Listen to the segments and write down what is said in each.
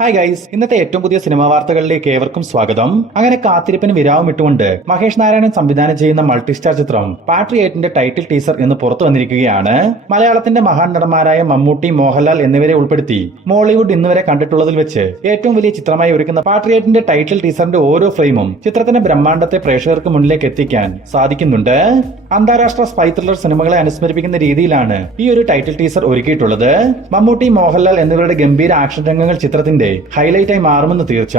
Hi guys, ഇന്നത്തെ ഏറ്റവും പുതിയ സിനിമാ വാർത്തകളിലേക്ക് ഏവർക്കും സ്വാഗതം. അങ്ങനെ കാത്തിരിപ്പിന് വിരാമം ഇട്ടുകൊണ്ട് മഹേഷ് നാരായണൻ സംവിധാനം ചെയ്യുന്ന മൾട്ടി സ്റ്റാർ ചിത്രം പാട്രിയേറ്റിന്റെ ടൈറ്റിൽ ടീസർ ഇന്ന് പുറത്തു വന്നിരിക്കുകയാണ്. മലയാളത്തിന്റെ മഹാൻ നടന്മാരായ മമ്മൂട്ടി, മോഹൻലാൽ എന്നിവരെ ഉൾപ്പെടുത്തി മോളിവുഡ് ഇന്നുവരെ കണ്ടിട്ടുള്ളതിൽ വെച്ച് ഏറ്റവും വലിയ ചിത്രമായി ഒരുക്കുന്ന പാട്രിയേറ്റിന്റെ ടൈറ്റിൽ ടീസറിന്റെ ഓരോ ഫ്രെയിമും ചിത്രത്തിന്റെ ബ്രഹ്മാണ്ഡത്തെ പ്രേക്ഷകർക്ക് മുന്നിലേക്ക് എത്തിക്കാൻ സാധിക്കുന്നുണ്ട്. അന്താരാഷ്ട്ര സ്പൈ ത്രില്ലർ സിനിമകളെ അനുസ്മരിപ്പിക്കുന്ന രീതിയിലാണ് ഈ ഒരു ടൈറ്റിൽ ടീസർ ഒരുക്കിയിട്ടുള്ളത്. മമ്മൂട്ടി, മോഹൻലാൽ എന്നിവരുടെ ഗംഭീര ആക്ഷൻ രംഗങ്ങൾ ചിത്രത്തിന്റെ ഹൈലൈറ്റായി മാറുമെന്ന് തീർച്ച.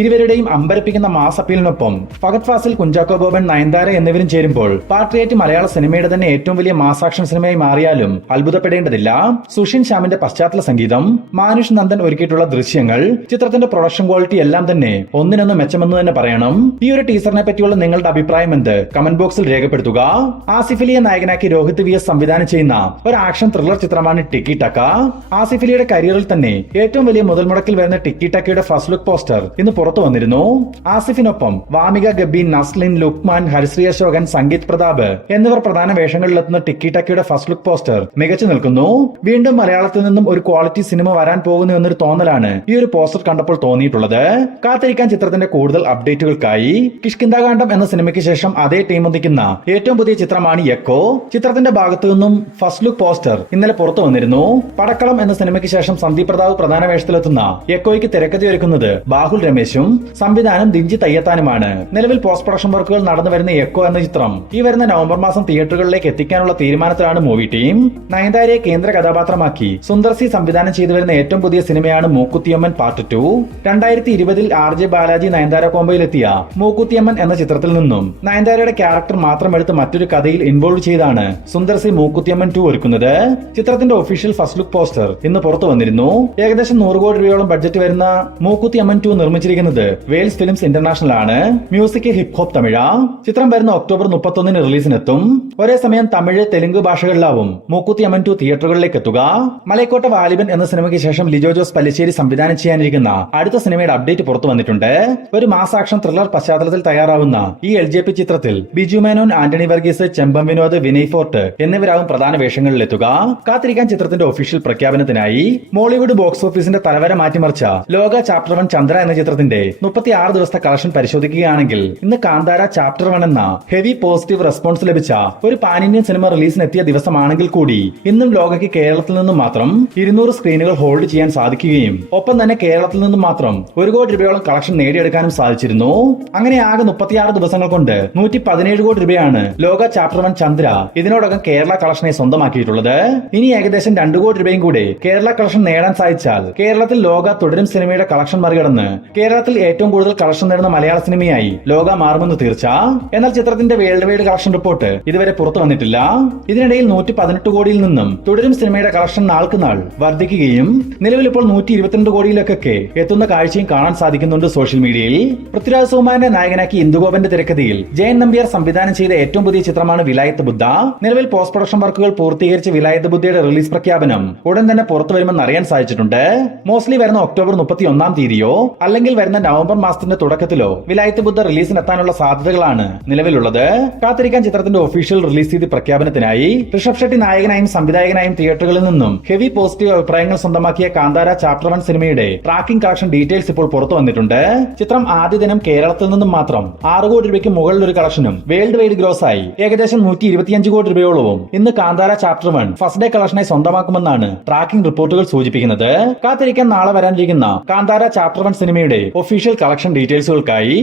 ഇരുവരുടെയും അമ്പരപ്പിക്കുന്ന മാസ് അപ്പീലിനൊപ്പം ഫഹദ് ഫാസിൽ, കുഞ്ചാക്കോ ബോബൻ, നയൻതാര എന്നിവരും ചേരുമ്പോൾ പാട്രിയേറ്റ് മലയാള സിനിമയുടെ തന്നെ ഏറ്റവും വലിയ മാസ് ആക്ഷൻ സിനിമയായി മാറിയാലും അത്ഭുതപ്പെടേണ്ടതില്ല. സുഷിൻ ശ്യാമിന്റെ പശ്ചാത്തല സംഗീതം, മാനുഷ് നന്ദൻ ഒരുക്കിയിട്ടുള്ള ദൃശ്യങ്ങൾ, ചിത്രത്തിന്റെ പ്രൊഡക്ഷൻ ക്വാളിറ്റി എല്ലാം തന്നെ ഒന്നിനൊന്ന് മെച്ചമെന്ന് തന്നെ പറയണം. ഈ ഒരു ടീസറിനെ പറ്റിയുള്ള നിങ്ങളുടെ അഭിപ്രായം എന്ത് കമന്റ് ബോക്സിൽ രേഖപ്പെടുത്തുക. ആസിഫ് അലിയെ നായകനാക്കി രോഹിത് വി എസ് സംവിധാനം ചെയ്യുന്ന ഒരു ആക്ഷൻ ത്രില്ലർ ചിത്രമാണ് ടിക്കി ടക്ക. ആസിഫ് അലിയുടെ കരിയറിൽ തന്നെ ഏറ്റവും വലിയ മുതൽ മുടക്കിൽ വരുന്ന ടിക്കി ടക്കയുടെ ഫസ്റ്റ് ലുക്ക് പോസ്റ്റർ ഇന്ന് പുറത്തു വന്നിരുന്നു. ആസിഫിനൊപ്പം വാമിക ഗബ്ബീൻ, നസ്ലിൻ, ലുക്മാൻ, ഹരിശ്രീ അശോകൻ, സംഗീത് പ്രതാപ് എന്നിവർ പ്രധാന വേഷങ്ങളിലെത്തുന്ന ടിക്കി ടക്കയുടെ ഫസ്റ്റ് ലുക്ക് പോസ്റ്റർ മികച്ചു നിൽക്കുന്നു. വീണ്ടും മലയാളത്തിൽ നിന്നും ഒരു ക്വാളിറ്റി സിനിമ വരാൻ പോകുന്നു എന്നൊരു തോന്നലാണ് ഈ ഒരു പോസ്റ്റർ കണ്ടപ്പോൾ തോന്നിയിട്ടുള്ളത്. കാത്തിരിക്കാൻ ചിത്രത്തിന്റെ കൂടുതൽ അപ്ഡേറ്റുകൾക്കായി. കിഷ്കിന്ധാകാന്ഡം എന്ന സിനിമയ്ക്ക് ശേഷം അതേ ടീം ഒന്നിക്കുന്ന ഏറ്റവും പുതിയ ചിത്രമാണ് എക്കോ. ചിത്രത്തിന്റെ ഭാഗത്തു നിന്നും ഫസ്റ്റ് ലുക്ക് പോസ്റ്റർ ഇന്നലെ പുറത്തു വന്നിരുന്നു. പടക്കളം എന്ന സിനിമയ്ക്ക് ശേഷം സന്ദീപ് പ്രതാപ് പ്രധാന വേഷത്തിലെത്തുന്ന എക്കോയ്ക്ക് തിരക്കഥയൊരുക്കുന്നത് ബാഹുൽ രമേശും സംവിധാനം ദിഞ്ചി തയ്യത്താനുമാണ്. നിലവിൽ പോസ്റ്റ് പ്രൊഡക്ഷൻ വർക്കുകൾ നടന്നു വരുന്ന എക്കോ എന്ന ചിത്രം ഈ വരുന്ന നവംബർ മാസം തിയേറ്ററുകളിലേക്ക് എത്തിക്കാനുള്ള തീരുമാനത്തിലാണ് മൂവി ടീം. നയൻതാരയെ കേന്ദ്ര കഥാപാത്രമാക്കി സുന്ദർ സി സംവിധാനം ചെയ്തു വരുന്ന ഏറ്റവും പുതിയ സിനിമയാണ് മൂക്കുത്തിയമ്മൻ പാർട്ട് 2. 2020 RJ ബാലാജി നയൻതാര കോംബോയിലെത്തിയ മൂക്കുത്തിയമ്മൻ എന്ന ചിത്രത്തിൽ നിന്നും നയൻതാരയുടെ ക്യാരക്ടർ മാത്രം എടുത്ത് മറ്റൊരു കഥയിൽ ഇൻവോൾവ് ചെയ്താണ് സുന്ദർ സി മൂക്കുത്തിയമ്മൻ 2 ഒരുക്കുന്നത്. ചിത്രത്തിന്റെ ഒഫീഷ്യൽ ഫസ്റ്റ് ലുക്ക് പോസ്റ്റർ ഇന്ന് പുറത്തു വന്നിരുന്നു. ഏകദേശം 100 കോടി രൂപയോളം ബഡ്ജറ്റ് വരുന്ന മൂക്കുത്തിയമ്മൻ 2 നിർമ്മിച്ചിരിക്കുന്നത് വെയിൽസ് ഫിലിംസ് ഇന്റർനാഷണൽ ആണ്. Music hip hop Tamizha. ചിത്രം വരുന്ന ഒക്ടോബർ 31 റിലീസിനെത്തും. ഒരേ സമയം തമിഴ്, തെലുങ്ക് ഭാഷകളിലാവും മൂക്കുത്തിയമ്മൻ 2 തിയേറ്ററുകളിലേക്ക് എത്തുക. മലൈക്കോട്ട വാലിബൻ എന്ന സിനിമയ്ക്ക് ശേഷം ലിജോ ജോസ് പല്ലിശ്ശേരി സംവിധാനം ചെയ്യാനിരിക്കുന്ന അടുത്ത സിനിമയുടെ അപ്ഡേറ്റ് പുറത്തു വന്നിട്ടുണ്ട്. ഒരു മാസ് ആക്ഷൻ ത്രില്ലർ പശ്ചാത്തലത്തിൽ തയ്യാറാവുന്ന ഈ LJP ചിത്രത്തിൽ ബിജു മേനോൻ, ആന്റണി വർഗീസ്, ചെമ്പം വിനോദ്, വിനയ് ഫോർട്ട് എന്നിവരാവും പ്രധാന വേഷങ്ങളിലെത്തുക. കാത്തിരിക്കാൻ ചിത്രത്തിന്റെ ഒഫീഷ്യൽ പ്രഖ്യാപനത്തിനായി. മോളിവുഡ് ബോക്സ് ഓഫീസിന്റെ തലവര മാറ്റിമറിച്ച ലോക ചാപ്റ്റർ 1 ചന്ദ്ര എന്ന ചിത്രത്തിന്റെ 36 ദിവസത്തെ കളക്ഷൻ പരിശോധിക്കുകയാണെങ്കിൽ ഇന്ന് കാന്താര ചാപ്റ്റർ 1 എന്ന ഹെവി പോസിറ്റീവ് റെസ്പോൺസ് ലഭിച്ച ഒരു പാൻ ഇന്ത്യൻ സിനിമ റിലീസിനെത്തിയ ദിവസമാണെങ്കിൽ കൂടി ഇന്നും ലോകയ്ക്ക് കേരളത്തിൽ നിന്നും മാത്രം 200 സ്ക്രീനുകൾ ഹോൾഡ് ചെയ്യാൻ സാധിക്കുകയും ഒപ്പം തന്നെ കേരളത്തിൽ നിന്നും മാത്രം 1 കോടി രൂപയോളം കളക്ഷൻ നേടിയെടുക്കാനും സാധിച്ചിരുന്നു. അങ്ങനെ ആകെ 36 ദിവസങ്ങൾ കൊണ്ട് 117 കോടി രൂപയാണ് ലോക ചാപ്റ്റർ 1 ചന്ദ്ര ഇതിനോടകം കേരള കളക്ഷനെ സ്വന്തമാക്കിയിട്ടുള്ളത്. ഇനി ഏകദേശം 2 കോടി രൂപയും കൂടി കേരള കളക്ഷൻ നേടാൻ സാധിച്ചാൽ കേരളത്തിൽ ലോക തുടരും സിനിമയുടെ കളക്ഷൻ മറികടന്ന് കേരളത്തിൽ ഏറ്റവും കൂടുതൽ കളക്ഷൻ നേടുന്ന മലയാള സിനിമയായി ലോക മാറുമെന്ന് തീർച്ച. എന്നാൽ ചിത്രത്തിന്റെ വേൾഡ് വൈഡ് കളക്ഷൻ റിപ്പോർട്ട് ഇതുവരെ പുറത്തു വന്നിട്ടില്ല. ഇതിനിടയിൽ 118 കോടിയിൽ നിന്നും തുടരും സിനിമയുടെ കളക്ഷൻ നാൾക്ക് നാൾ വർദ്ധിക്കുകയും നിലവിൽ ഇപ്പോൾ 122 കോടിയിലേക്കൊക്കെ എത്തുന്ന കാഴ്ചയും കാണാൻ സാധിക്കുന്നുണ്ട് സോഷ്യൽ മീഡിയയിൽ. പൃഥ്വിരാജ് സുകുമാരനെ നായകനാക്കി ഇന്ദുഗോപന്റെ തിരക്കഥയിൽ ജയൻ നമ്പ്യാർ സംവിധാനം ചെയ്ത ഏറ്റവും പുതിയ ചിത്രമാണ് വിലായത്ത് ബുദ്ധ. നിലവിൽ പോസ്റ്റ് പ്രൊഡക്ഷൻ വർക്കുകൾ പൂർത്തീകരിച്ച വിലായത്ത് ബുദ്ധയുടെ റിലീസ് പ്രഖ്യാപനം ഉടൻ തന്നെ പുറത്തു വരുമെന്ന് അറിയാൻ സാധിച്ചിട്ടുണ്ട്. മോസ്റ്റ്ലി വരുന്ന ഒക്ടോബർ 31 തീയതിയോ അല്ലെങ്കിൽ വരുന്ന നവംബർ മാസത്തിന്റെ തുടക്കത്തിലോ വിലായത്ത് ബുദ്ധ റിലീസിനെത്താനുള്ള സാധ്യതകളാണ് നിലവിലുള്ളത്. കാത്തിരിക്കാൻ ചിത്രത്തിന്റെ ഒഫീഷ്യൽ റിലീസ് തീയതി പ്രഖ്യാപനത്തിനായി. ഋഷഭ് ഷെട്ടി നായകനായും സംവിധായകനായും തിയേറ്ററുകളിൽ നിന്നും ഹെവി പോസിറ്റീവ് അഭിപ്രായങ്ങൾ സ്വന്തമാക്കിയ കാന്താര ചാപ്റ്റർ 1 സിനിമയുടെ ട്രാക്കിംഗ് കളക്ഷൻ ഡീറ്റെയിൽസ് ഇപ്പോൾ പുറത്തു വന്നിട്ടുണ്ട്. ചിത്രം ആദ്യ ദിനം കേരളത്തിൽ നിന്നും മാത്രം 6 കോടി രൂപയ്ക്ക് മുകളിൽ ഒരു കളക്ഷനും വേൾഡ് വൈഡ് ഗ്രോസ് ആയി ഏകദേശം 125 കോടി രൂപയോളവും ഇന്ന് കാന്താര ചാപ്റ്റർ 1 ഫസ്റ്റ് ഡേ കളക്ഷനെ സ്വന്തമാക്കുമെന്നാണ് ട്രാക്കിംഗ് റിപ്പോർട്ടുകൾ സൂചിപ്പിക്കുന്നത്. കാത്തിരിക്കാൻ നാളെ വരാനിരിക്കുന്ന കാന്താര ചാപ്റ്റർ 1 സിനിമയുടെ ഒഫീഷ്യൽ കളക്ഷൻ ഡീറ്റെയിൽസുകൾക്കായി.